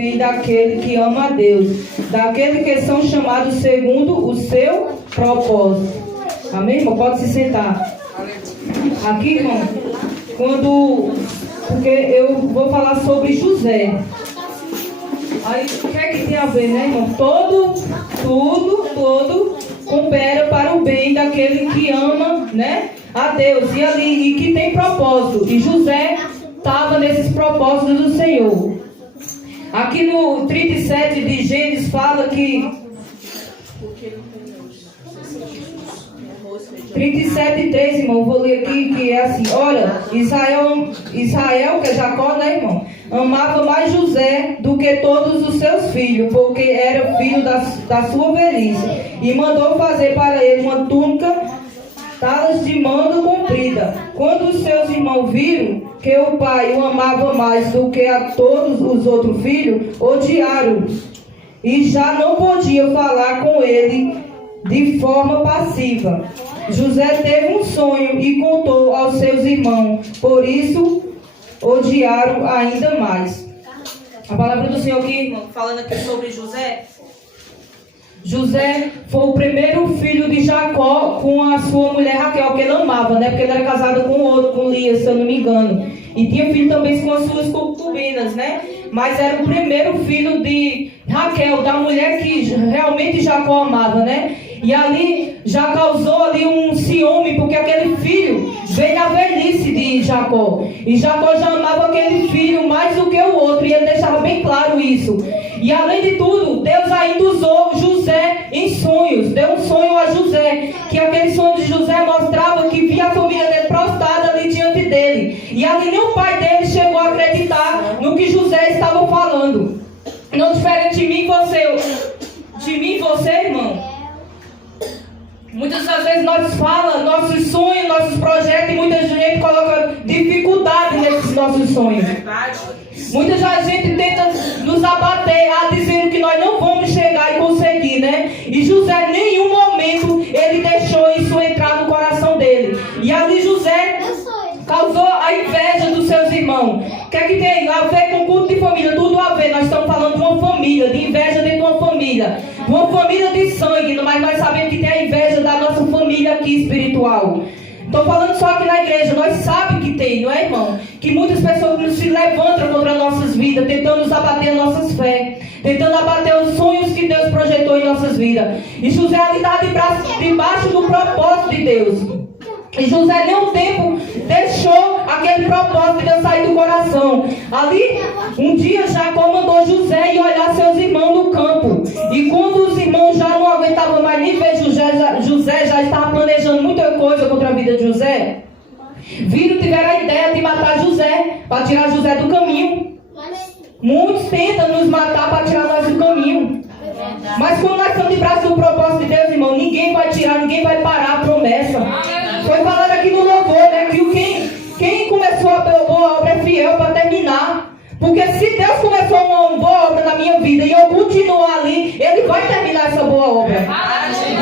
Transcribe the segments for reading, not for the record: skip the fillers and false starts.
bem daquele que ama a Deus, daquele que são chamados segundo o seu propósito. Amém, irmão? Pode se sentar. Aqui, irmão, porque eu vou falar sobre José. Aí, o que é que tem a ver, né, irmão? Tudo coopera para o bem daquele que ama, né, a Deus e que tem propósito. E José estava nesses propósitos do Senhor. Aqui no 37 de Gênesis fala que 37:3, irmão, vou ler aqui, que é assim: olha, Israel, que é Jacó, né, irmão, amava mais José do que todos os seus filhos, porque era filho da sua velhice, e mandou fazer para ele uma túnica, talas de manga comprida. Quando os seus irmãos viram que o pai o amava mais do que a todos os outros filhos, odiaram, e já não podiam falar com ele de forma passiva. José teve um sonho e contou aos seus irmãos, por isso odiaram ainda mais. A palavra do Senhor aqui, irmão, falando aqui sobre José. José foi o primeiro filho de Jacó com a sua mulher Raquel, que ele amava, né? Porque ele era casado com Lia, se eu não me engano. E tinha filho também com as suas concubinas, né? Mas era o primeiro filho de Raquel, da mulher que realmente Jacó amava, né? E ali já causou ali um ciúme, porque aquele filho veio na velhice de Jacó. E Jacó já amava aquele filho mais do que o outro, e ele deixava bem claro isso. E além de tudo, Deus ainda usou José em sonhos. Deu um sonho a José, que aquele sonho de José mostrava que via a família dele prostrada ali diante dele. E ali nem o pai dele chegou a acreditar no que José estava falando. Não diferente de mim e você, irmão. Muitas das vezes nós falamos nossos sonhos, nossos projetos, e muita gente coloca dificuldade nesses nossos sonhos. Muita gente tenta nos abater, dizendo que nós não vamos chegar e conseguir, né? E José, em nenhum momento, ele deixou isso entrar no coração dele. E ali José causou a inveja dos seus irmãos. O que é que tem a ver com culto de família? Tudo a ver. Nós estamos falando de uma família, de inveja dentro de uma família. Uma família de sangue, mas nós sabemos que tem a inveja da nossa família aqui espiritual. Estou falando só aqui na igreja, nós sabemos que tem, não é, irmão? Que muitas pessoas se levantam contra nossas vidas, tentando nos abater as nossas fé, tentando abater os sonhos que Deus projetou em nossas vidas. E José ali está debaixo do propósito de Deus. E José nem um tempo deixou aquele propósito de Deus sair do coração. Ali, um dia Jacó mandou José ir olhar seus irmãos no campo. E quando os irmãos já não aguentavam mais nem ver José já estava planejando muita coisa contra a vida de José. Tiveram a ideia de matar José, para tirar José do caminho. Muitos tentam nos matar para tirar nós do caminho. Mas quando nós estamos de braço do propósito de Deus, irmão, ninguém vai tirar, ninguém vai parar a promessa. Foi falado aqui no louvor, né, que quem começou a boa obra é fiel para terminar. Porque se Deus começou uma boa obra na minha vida e eu continuar ali, Ele vai terminar essa boa obra.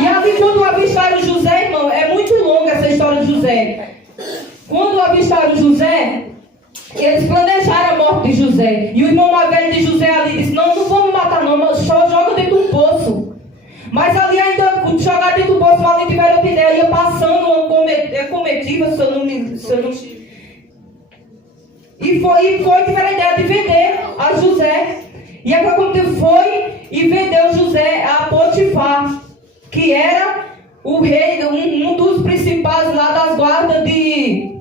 E ali quando avistaram José, irmão, é muito longa essa história de José. Quando avistaram José, eles planejaram a morte de José. E o irmão mais velho de José ali disse: não vamos matar não, só joga dentro do poço. Mas ali ainda, jogar dentro do poço, ali tiveram outra ideia, ia passando uma comitiva, se eu não E tiveram a ideia de vender a José. E a comitiva foi e vendeu José a Potifar, que era o rei, um dos principais lá das guardas de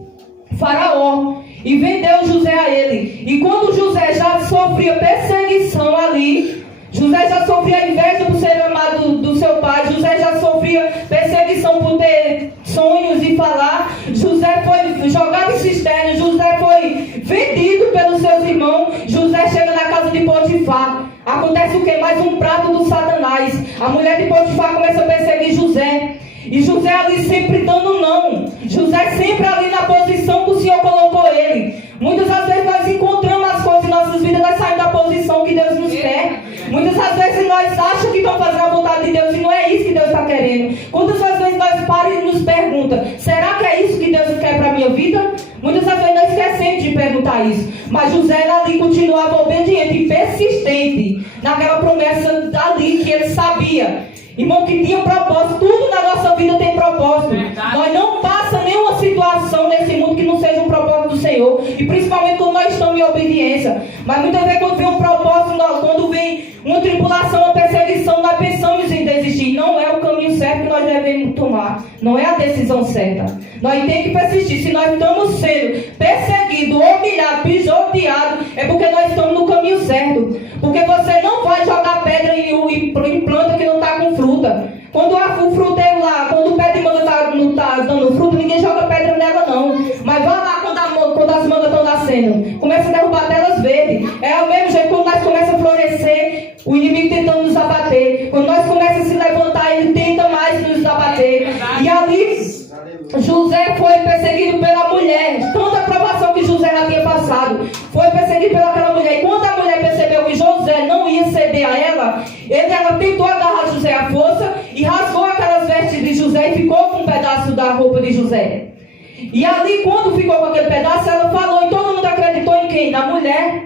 Faraó. E vendeu José a ele. E quando José já sofria perseguição ali, José já sofria inveja por ser amado do seu pai, José já sofria perseguição por ter sonhos e falar, José foi jogado em cisterna, José foi vendido pelos seus irmãos. José chega na casa de Potifar. Acontece o que? Mais um prato do Satanás. A mulher de Potifar começa a perseguir José. E José ali sempre dando não. José sempre ali na posição que o Senhor colocou ele. Muitas das vezes nós encontramos as coisas em nossas vidas, nós saímos da posição que Deus nos quer. Muitas das vezes nós achamos que estamos fazendo a vontade de Deus e não é isso que Deus está querendo. Quantas das vezes nós paramos e nos perguntamos: será que é isso que Deus quer para a minha vida? Muitas das vezes nós esquecemos de perguntar isso. Mas José ali continuava obediente e persistente naquela promessa dali que ele sabia. Irmão, que tinha propósito. Tudo na nossa vida tem propósito. Nós não passa nenhuma situação nesse mundo que não seja um propósito do Senhor. E principalmente quando nós estamos em obediência. Mas muitas vezes quando vem um propósito, quando vem uma tribulação, uma perseguição, nós pensamos em desistir. Não é o caminho certo que nós devemos tomar. Não é a decisão certa. Nós temos que persistir. Se nós estamos sendo perseguidos, humilhados, pisoteados, é porque nós estamos no caminho certo. Porque você não vai jogar pedra em planta que não está com fruta. Quando o fruteiro lá, quando o pé de manga não está dando fruto, ninguém joga pedra nela não. Mas vai lá quando as mangas estão nascendo. Começa a derrubar telas verdes. É o mesmo jeito quando nós começamos a florescer, o inimigo tentando nos abater. Quando nós começamos a se levantar, ele tenta mais nos abater. E ali José foi perseguido pela mulher. Tanta aprovação que José já tinha passado. Foi perseguido pelaquela mulher. E quando a mulher percebeu que José não ia ceder a ela, ela tentou agarrar José à força e rasgou aquelas vestes de José e ficou com um pedaço da roupa de José. E ali, quando ficou com aquele pedaço, ela falou, e todo mundo acreditou em quem? Na mulher.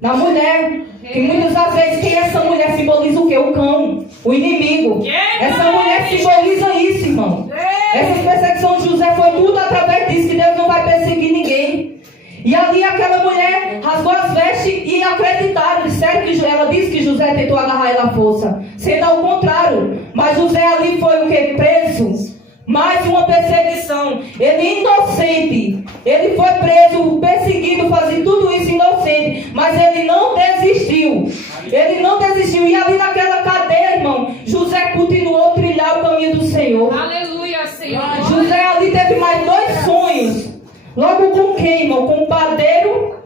Na mulher. E muitas das vezes, quem essa mulher simboliza o quê? O cão, o inimigo. Essa mulher simboliza isso, irmão. Essa perseguição de José foi tudo através disso, que Deus não vai perseguir ninguém. E ali aquela mulher rasgou as vestes e acreditaram, disseram que ela disse que José tentou agarrar ela à força, sendo ao contrário. Mas José ali foi o que? Preso. Mais uma perseguição. Ele inocente. Ele foi preso, perseguido, fazendo tudo isso inocente. Mas ele não desistiu. Ele não desistiu. E ali naquela cadeia, irmão, José continuou a trilhar o caminho do Senhor. Aleluia, Senhor. José ali teve mais 2 sonhos. Logo com quem, irmão? Com o padeiro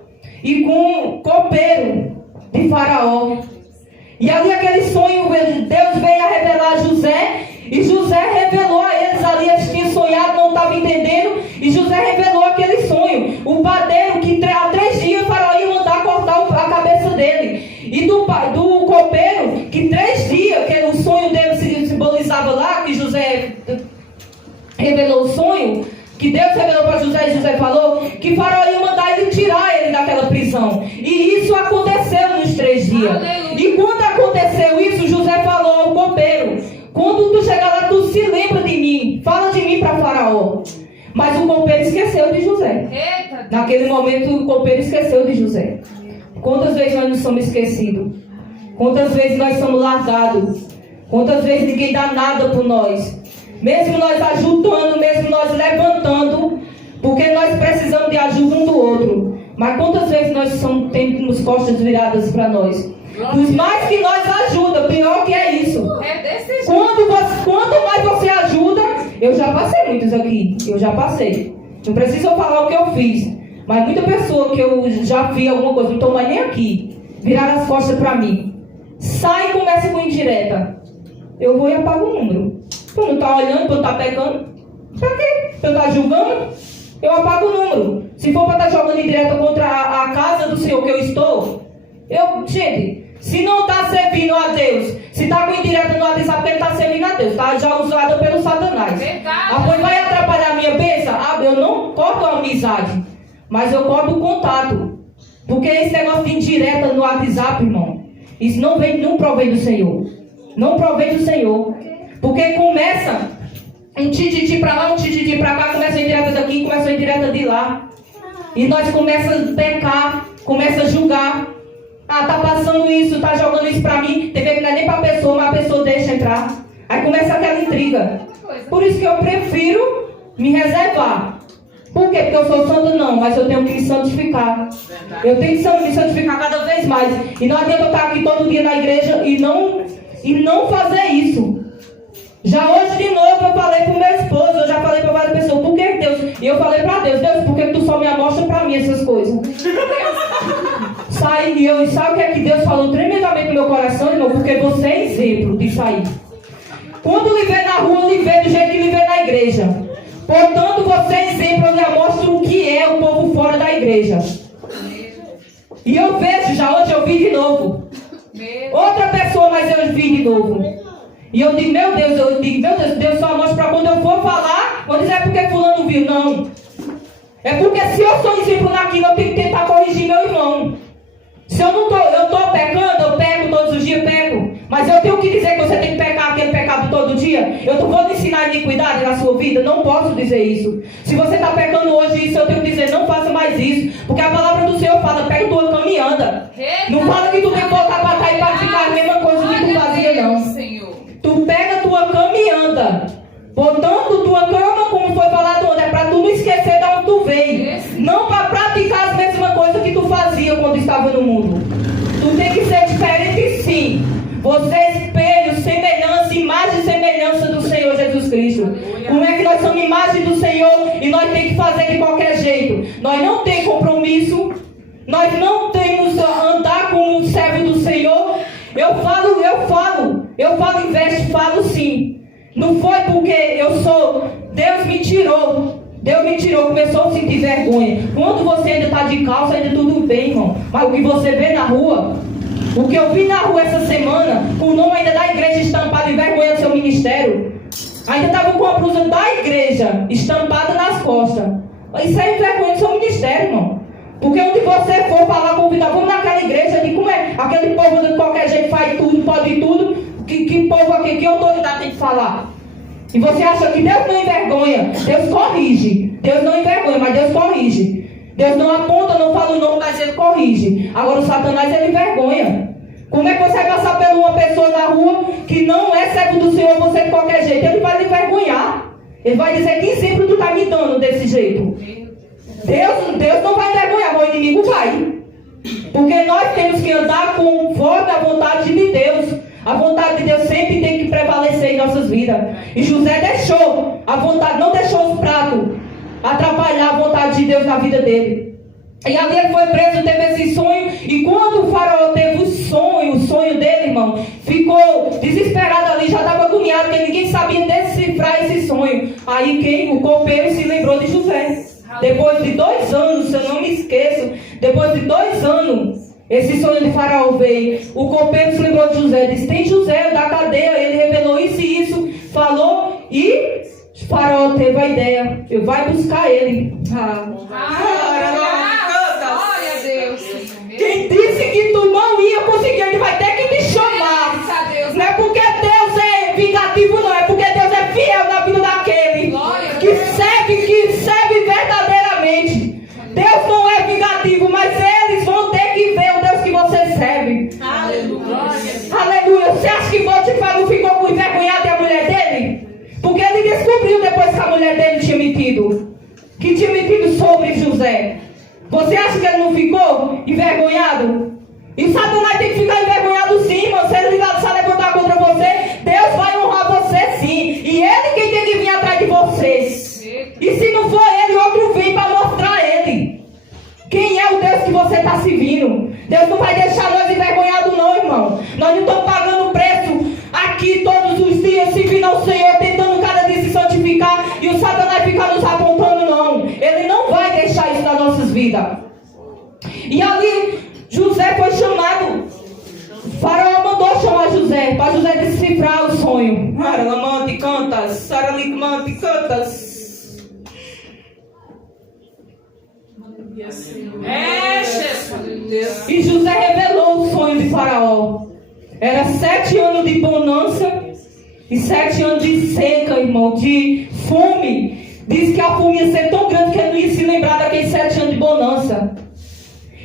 e com o copeiro de Faraó. E ali aquele sonho, Deus veio a revelar a José. E José revelou a eles ali, eles tinham sonhado, não estavam entendendo. E José revelou aquele sonho. O padeiro que há 3 dias o Faraó ia mandar cortar a cabeça dele. E do copeiro que 3 dias, que o sonho dele se simbolizava lá, que José revelou o sonho, que Deus revelou para José e José falou, que Faraó ia mandar ele tirar ele daquela prisão. E isso aconteceu nos 3 dias. Aleluia. E quando aconteceu isso, José falou ao copeiro, quando tu chegar lá, tu se lembra de mim, fala de mim para Faraó. Mas o copeiro esqueceu de José. Eita. Naquele momento o copeiro esqueceu de José. Quantas vezes nós não somos esquecidos? Quantas vezes nós somos largados? Quantas vezes ninguém dá nada por nós? Mesmo nós ajudando, mesmo nós levantando, porque nós precisamos de ajuda um do outro. Mas quantas vezes nós temos costas viradas para nós? Dos mais que nós ajuda, pior que é isso. É desse jeito. Quanto mais você ajuda, eu já passei muitos aqui, eu já passei. Não preciso falar o que eu fiz, mas muita pessoa que eu já vi alguma coisa, não estou mais nem aqui, viraram as costas para mim. Sai e começa com indireta. Eu vou e apago o número. Tu não está olhando, tu não está pegando. Pra quê? Tu não está julgando? Eu apago o número. Se for para estar jogando indireta contra a casa do Senhor que eu estou, gente, se não está servindo a Deus, se está com indireta no WhatsApp, porque ele está servindo a Deus, está já usado pelo Satanás. Depois vai atrapalhar a minha bênção? Eu não corto a amizade, mas eu corto o contato. Porque esse negócio de indireta no WhatsApp, irmão, isso não provém do Senhor. Não provém do Senhor. Porque começa um tititi para lá, um tititi para cá, começa a indireta daqui, começa a indireta de lá. E nós começamos a pecar, começa a julgar. Tá passando isso, tá jogando isso pra mim. Tem que não é nem pra pessoa, mas a pessoa deixa entrar. Aí começa aquela intriga. Por isso que eu prefiro me reservar. Por quê? Porque eu sou santo? Não, mas eu tenho que me santificar. Eu tenho que me santificar cada vez mais. E não adianta eu estar aqui todo dia na igreja e não fazer isso. Já hoje de novo eu falei pro meu esposo, eu já falei pra várias pessoas, por que Deus? E eu falei pra Deus, por que tu só me amostra pra mim essas coisas? E eu sabe o que é que Deus falou tremendamente no meu coração, irmão? Porque você é exemplo disso aí. Quando lhe vê na rua, lhe vê do jeito que lhe vê na igreja. Portanto, você é exemplo, eu lhe mostro o que é o povo fora da igreja. E eu vejo, já hoje eu vi de novo. Outra pessoa, mas eu vi de novo. E eu digo, meu Deus, Deus só mostra para quando eu for falar, quando dizer é porque fulano viu. Não. É porque se eu sou exemplo naquilo, eu tenho que tentar corrigir meu irmão. Se eu estou pecando, eu pego, estou dia? Eu vou te ensinar iniquidade na sua vida? Não posso dizer isso. Se você está pecando hoje isso, eu tenho que dizer, não faça mais isso. Porque a palavra do Senhor fala, pega tua cama e anda. Não fala que tu tem que voltar para trás e praticar a mesma coisa que tu fazia, não. Tu pega tua cama e anda. Portanto, tua cama, como foi falado ontem, é para tu não esquecer de onde tu veio. Não para praticar as mesmas coisas que tu fazia quando estava no mundo. Tu tem que ser diferente, sim. Você é espelho, semelhança, imagem e semelhança do Senhor Jesus Cristo. Como é que nós somos imagem do Senhor e nós temos que fazer de qualquer jeito? Nós não temos compromisso. Nós não temos andar como servo do Senhor. Eu falo, investe, falo sim. Não foi porque eu sou, Deus me tirou, começou a sentir vergonha. Quando você ainda está de calça, ainda tudo bem, irmão. Mas o que você vê na rua, o que eu vi na rua essa semana, o nome ainda da igreja estampado, envergonhando seu ministério. Ainda estava com a blusa da igreja estampada nas costas. Isso é envergonha do seu ministério, irmão. Porque onde você for falar, convidar, vamos naquela igreja, de como é aquele povo de qualquer jeito faz tudo, pode tudo. Que povo aqui, que autoridade tem que falar? E você acha que Deus não envergonha? Deus corrige. Deus não envergonha, mas Deus corrige. Deus não aponta, não fala o nome, mas Ele corrige. Agora o Satanás, ele envergonha. Como é que você vai passar por uma pessoa na rua que não é servo do Senhor, você de qualquer jeito? Ele vai lhe envergonhar. Ele vai dizer, que exemplo tu está me dando desse jeito? Deus não vai envergonhar, o inimigo vai. Porque nós temos que andar conforme a vontade de Deus. A vontade de Deus sempre tem que prevalecer em nossas vidas. E José deixou a vontade, não deixou os pratos atrapalhar a vontade de Deus na vida dele. E ali ele foi preso, teve esse sonho. E quando o faraó teve o sonho dele, irmão, ficou desesperado ali, já estava agoniado, porque ninguém sabia decifrar esse sonho. Aí o copeiro se lembrou de José. Depois de 2 anos, se eu não me esqueço, depois de 2 anos, esse sonho de faraó veio. O copeiro se lembrou de José, disse, tem José da cadeia, ele revelou isso e isso, falou, e faraó teve a ideia, eu vai buscar ele. Glória a Deus. Quem disse que tu não ia conseguir, ele vai ter que te chamar. Não é porque Deus é vingativo, não, é porque Deus é fiel na vida daquele que serve verdadeiramente. Deus não é vingativo, mas eles vão ter que ver o Deus que você serve. Aleluia. Você acha que Potifar não ficou envergonhado da mulher dele? Porque ele descobriu depois que a mulher dele tinha mentido. Que tinha mentido sobre José. Você acha que ele não ficou envergonhado? E Satanás tem que ficar envergonhado sim, irmão. Se ele se levantar contra você, Deus vai honrar você sim. E ele quem tem que vir atrás de você. E se não for ele, outro vem para mostrar ele. Quem é o Deus que você está servindo? Deus não vai deixar nós envergonhados não, irmão. Nós não estamos pagando preço aqui todos os dias, servindo ao Senhor, tentando cada dia se santificar. E o Satanás fica nos apontando, não. Ele não vai deixar isso nas nossas vidas. E ali, José foi chamado. O faraó mandou chamar José, para José decifrar o sonho. Aralamante cantas, saralicmante cantas. E José revelou o sonho de faraó. Era 7 anos de bonança e 7 anos de seca, irmão, de fome. Diz que a fome ia ser tão grande que ele não ia se lembrar daqueles 7 anos de bonança.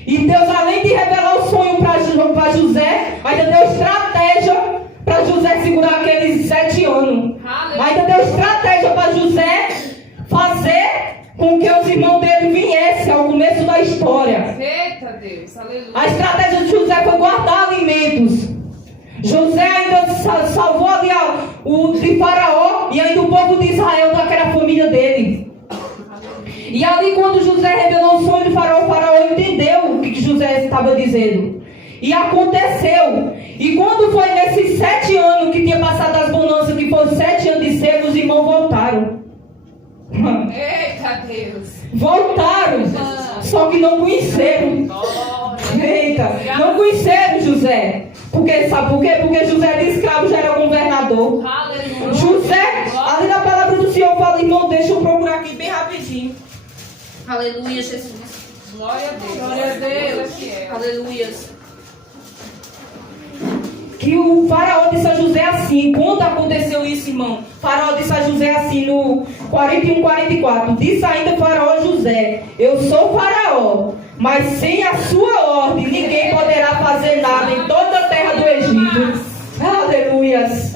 E Deus, além de revelar o sonho para José, ainda deu estratégia para José segurar aqueles 7 anos. Ainda deu estratégia para José fazer com que os irmãos dele viessem ao começo da história. Eita Deus, aleluia. A estratégia de José foi guardar alimentos. José ainda salvou ali o de Faraó e ainda o povo de Israel, daquela família dele. E ali quando José revelou o sonho de Faraó, o Faraó entendeu o que José estava dizendo. E aconteceu. E quando foi nesses 7 anos que tinha passado as bonanças, que foram 7 anos de seca, os irmãos voltaram. Eita Deus. Voltaram, só que não conheceram. Eita, não conheceram José. Porque, sabe por quê? Porque José de escravo já era governador. Aleluia. José, ali na palavra do Senhor, fala, irmão, deixa eu procurar aqui bem rapidinho. Aleluia, Jesus. Glória a Deus. Glória a Deus. Aleluia. que o faraó disse a José assim, quando aconteceu isso, irmão? O faraó disse a José assim no 41, 44. Disse ainda o faraó a José: eu sou faraó, mas sem a sua ordem ninguém poderá fazer nada em toda a terra do Egito. Aleluias.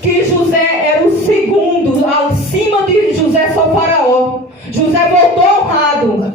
Que José era o segundo, acima de José só faraó. José voltou honrado.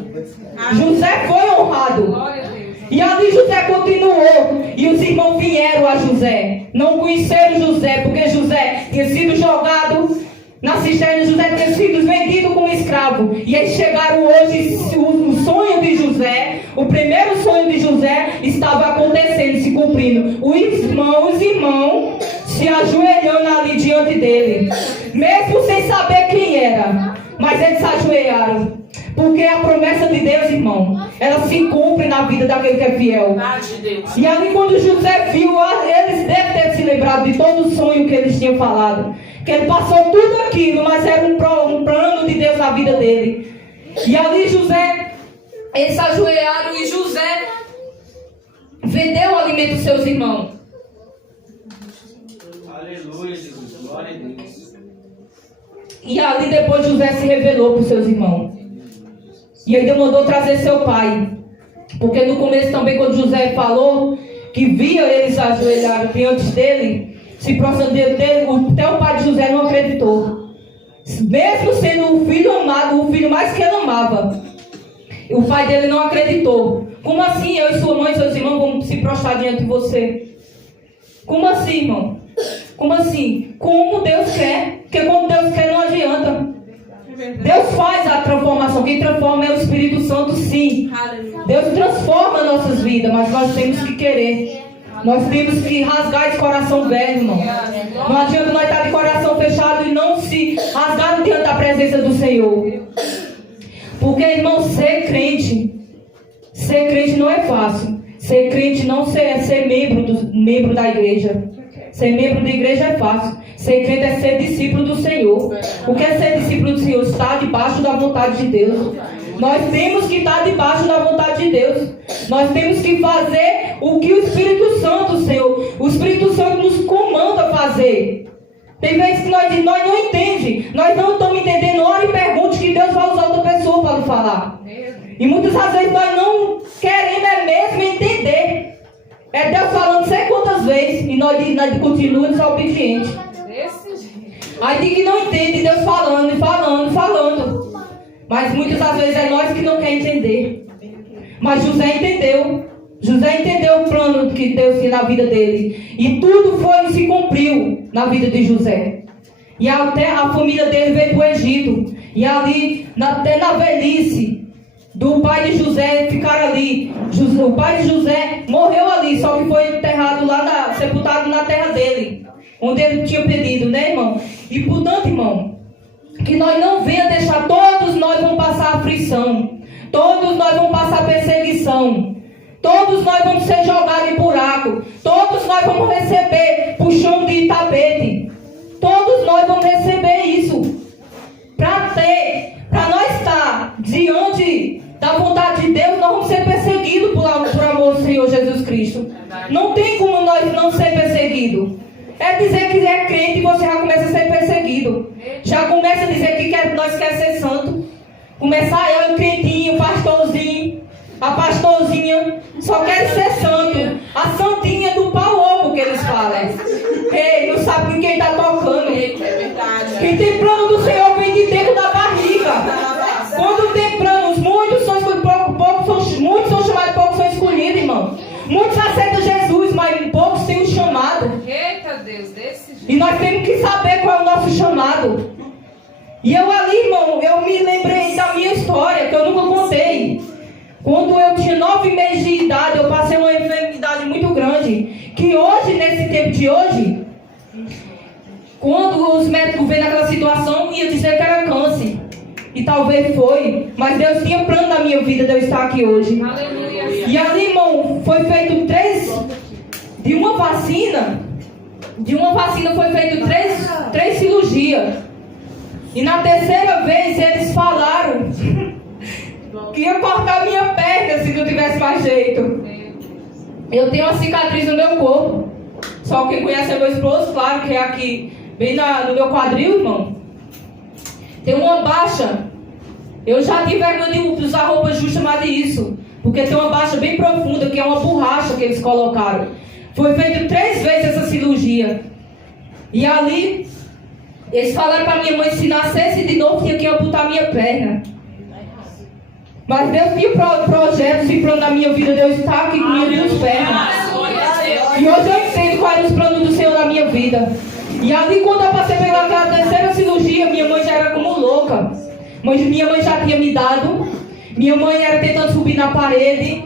José foi honrado. E ali José continuou. E os irmãos vieram a José. Não conheceram José, porque José tinha sido jogado na cisterna. José tinha sido vendido como escravo. E eles chegaram hoje. O sonho de José, o primeiro sonho de José, estava acontecendo, se cumprindo. Os irmãos se ajoelhando ali diante dele, mesmo sem saber quem era. Mas eles se ajoelharam. Porque a promessa de Deus, irmão, ela se cumpre na vida daquele que é fiel. E ali quando José viu, eles devem ter se lembrado de todo o sonho que eles tinham falado. Que ele passou tudo aquilo, mas era um plano de Deus na vida dele. E ali José, eles se ajoelharam e José vendeu o alimento dos seus irmãos. Aleluia, Jesus. Glória a Deus. E ali depois José se revelou para os seus irmãos. E ainda mandou trazer seu pai. Porque no começo também, quando José falou que via eles ajoelhar diante dele, se prostrando diante dele, até o pai de José não acreditou. Mesmo sendo o filho amado, o filho mais que ele amava, o pai dele não acreditou. Como assim eu e sua mãe e seus irmãos vamos se prostrar diante de você? Como assim, irmão? Como assim? Como Deus quer. Porque quando Deus quer não adianta. Deus faz a transformação. Quem transforma é o Espírito Santo, sim. Deus transforma nossas vidas, mas nós temos que querer. Nós temos que rasgar esse coração velho, irmão. Não adianta nós estar de coração fechado e não se rasgar diante da presença do Senhor. Porque, irmão, ser crente não é fácil. Ser crente não é ser membro da igreja. Ser membro da igreja é fácil. Ser crente é ser discípulo do Senhor. O que é ser discípulo do Senhor? Estar debaixo da vontade de Deus. Nós temos que estar debaixo da vontade de Deus. Nós temos que fazer o que o Espírito Santo, Senhor, o Espírito Santo nos comanda a fazer. Tem vezes que nós não entendemos. Nós não estamos entendendo. Ora e pergunte que Deus vai usar outra pessoa para nos falar. E muitas das vezes nós não queremos mesmo entender. É Deus falando sei quantas vezes e nós continuamos desobedientes. Aí diz que não entende Deus falando e falando. Mas muitas das vezes é nós que não queremos entender. Mas José entendeu. José entendeu o plano que Deus tinha na vida dele. E tudo se cumpriu na vida de José. E até a família dele veio para o Egito. E ali, até na velhice do pai de José, ficaram ali. O pai de José morreu ali, só que foi enterrado lá, sepultado na terra dele, onde ele tinha pedido, né, irmão? E portanto, irmão, que nós não venha deixar, todos nós vamos passar aflição, todos nós vamos passar perseguição, todos nós vamos ser jogados em buraco, todos nós vamos receber puxão de tapete, todos nós vamos receber isso, para nós estar diante da vontade de Deus, nós vamos ser perseguidos por amor do Senhor Jesus Cristo. Não tem como nós não ser perseguidos. É dizer que é crente e você já começa a ser perseguido. Já começa a dizer que nós queremos ser santo. Começar eu, o crentinho, o pastorzinho, a pastorzinha, só quer ser santo. A santinha do pau oco que eles falam. Ei, não sabe com quem está tocando. Quem tem plano do Senhor vem de dentro da barriga. Quando tem planos, muitos são escolhidos, muitos são chamados, poucos são escolhidos, irmão. Muitos aceitam Jesus, mas poucos têm o chamado. Eita Deus, desse jeito. E nós temos que saber qual é o nosso chamado. E eu ali, irmão, eu me lembrei da minha história, que eu nunca contei. Quando eu tinha 9 meses de idade, eu passei uma enfermidade muito grande. Que hoje, nesse tempo de hoje, quando os médicos veem naquela situação, ia dizer que era câncer. E talvez foi, mas Deus tinha plano na minha vida de eu estar aqui hoje. Aleluia. E ali, irmão, foi feito 3 de uma vacina foi feito 3 cirurgias. E na terceira vez eles falaram que ia cortar minha perna se não tivesse mais jeito. Eu tenho uma cicatriz no meu corpo. Só quem conhece é meu esposo, claro, que é aqui, bem no meu quadril, irmão. Tem uma baixa. Eu já tive vergonha de usar roupa justa, mas de isso. Porque tem uma baixa bem profunda, que é uma borracha que eles colocaram. Foi feito 3 vezes essa cirurgia. E ali, eles falaram para minha mãe, se nascesse de novo, tinha que amputar minha perna. Mas Deus tinha projetos e planos na minha vida. Deus está aqui comigo e os pernas. E hoje eu entendo quais eram os planos do Senhor na minha vida. E ali, quando eu passei pela 3ª cirurgia, minha mãe já era como louca. Minha mãe já tinha me dado. Minha mãe era tentando subir na parede.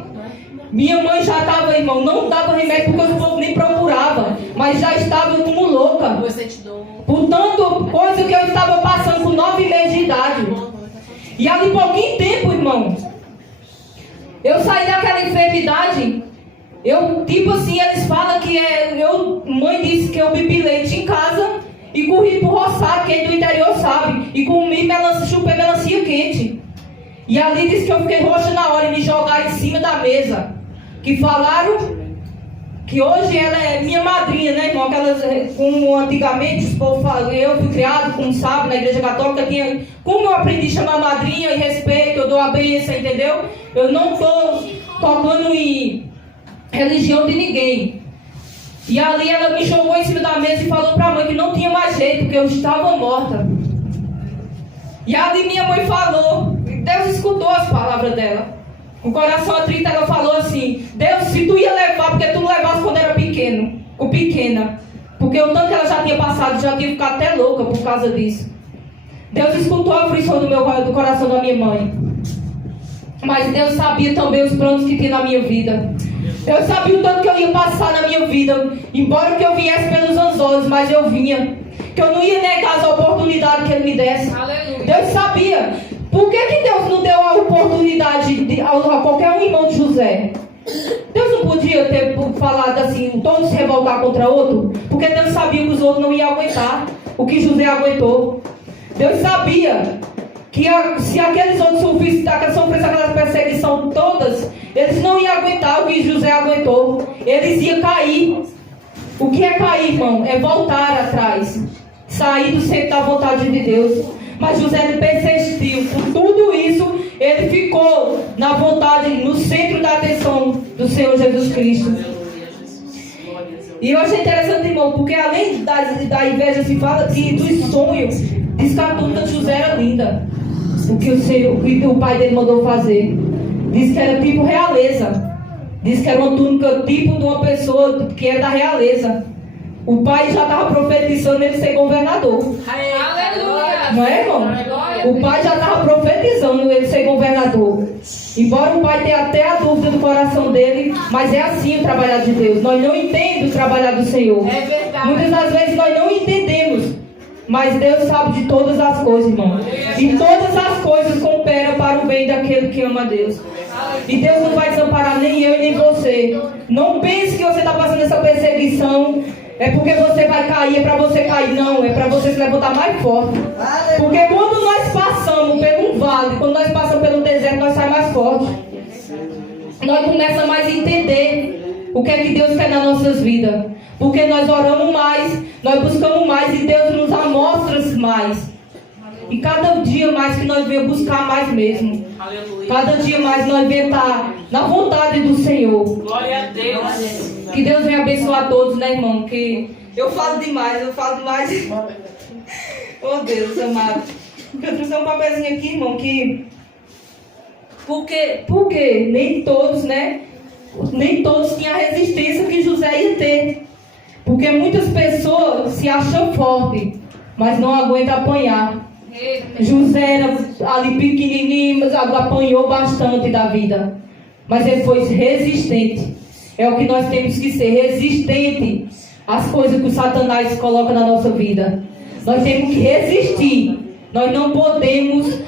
Minha mãe já estava, irmão, não dava remédio porque os povos nem procuravam. Mas já estava como louca. Por tanto, coisa que eu estava passando com 9 meses de idade. E ali, pouquinho tempo, irmão, eu saí daquela enfermidade. Eu, tipo assim, eles falam que mãe disse que eu bebi leite em casa e corri pro roçado, quem do interior sabe, e comi chupei melancia quente. E ali disse que eu fiquei roxa na hora e me jogaram em cima da mesa. Que falaram que hoje ela é minha madrinha, né, irmão? Como antigamente, os povos falam, eu fui criado, como sabe, na igreja católica, como eu aprendi a chamar madrinha e respeito, eu dou a bênção, entendeu? Eu não estou tocando em religião de ninguém. E ali ela me jogou em cima da mesa e falou para a mãe que não tinha mais jeito, que eu estava morta. E ali minha mãe falou, Deus escutou as palavras dela. Com o coração atrito, ela falou assim, Deus, se tu ia levar, porque tu não levasse quando era pequena. Porque o tanto que ela já tinha passado, já tinha ficado até louca por causa disso. Deus escutou a aflição do coração da minha mãe. Mas Deus sabia também os planos que tinha na minha vida. Eu sabia o tanto que eu ia passar na minha vida. Embora que eu viesse pelos anzóis, mas eu vinha. Que eu não ia negar as oportunidades que Ele me desse. Aleluia. Deus sabia. Por que Deus não deu a oportunidade a qualquer um irmão de José? Deus não podia ter falado assim, todos se revoltar contra outro? Porque Deus sabia que os outros não iam aguentar o que José aguentou. Deus sabia que se aqueles outros sofressem aquela perseguição todas, eles não iam aguentar o que José aguentou. Eles iam cair. O que é cair, irmão? É voltar atrás. Sair do centro da vontade de Deus. Mas José persistiu. Por tudo isso, ele ficou na vontade, no centro da atenção do Senhor Jesus Cristo. E eu achei interessante, irmão, porque além da inveja se fala que dos sonhos, diz que a túnica de José era linda. O que o pai dele mandou fazer. Diz que era tipo realeza. Diz que era uma túnica tipo de uma pessoa que era da realeza. O pai já estava profetizando ele ser governador. Aleluia. Não é, irmão? O pai já estava profetizando ele ser governador. Embora o pai tenha até a dúvida do coração dele, mas é assim o trabalhar de Deus. Nós não entendemos o trabalhar do Senhor. É verdade. Muitas das vezes nós não entendemos. Mas Deus sabe de todas as coisas, irmão. E todas as coisas cooperam para o bem daquele que ama a Deus. E Deus não vai desamparar nem eu e nem você. Não pense que você está passando essa perseguição é porque você vai cair, é para você cair. Não, é para você se levantar mais forte. Porque quando nós passamos por um vale, quando nós passamos pelo deserto, nós saímos mais fortes. Nós começamos mais a entender o que é que Deus quer nas nossas vidas. Porque nós oramos mais, nós buscamos mais e Deus nos amostra mais. E cada dia mais que nós venhamos buscar mais mesmo. Aleluia. Cada dia mais nós venhamos estar na vontade do Senhor. Glória a Deus. Que Deus venha abençoar todos, né, irmão? Que eu falo demais. Oh, Deus amado. Eu trouxe um papelzinho aqui, irmão, que... Porque nem todos, né? Nem todos tinham a resistência que José ia ter. Porque muitas pessoas se acham fortes, mas não aguentam apanhar. José era ali pequenininho, mas apanhou bastante da vida. Mas ele foi resistente. É o que nós temos que ser, resistente às coisas que o Satanás coloca na nossa vida. Nós temos que resistir. Nós não podemos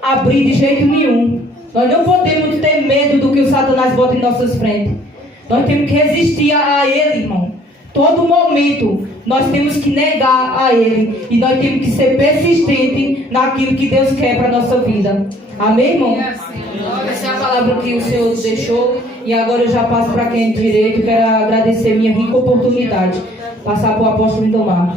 abrir de jeito nenhum. Nós não podemos ter medo do que o Satanás bota em nossas frentes. Nós temos que resistir a ele, irmão. Todo momento nós temos que negar a Ele. E nós temos que ser persistentes naquilo que Deus quer para a nossa vida. Amém, irmão? Essa é a palavra. palavra que o Senhor deixou. E agora eu já passo para quem é de direito. Quero agradecer minha rica oportunidade. Passar para o apóstolo Lindomar.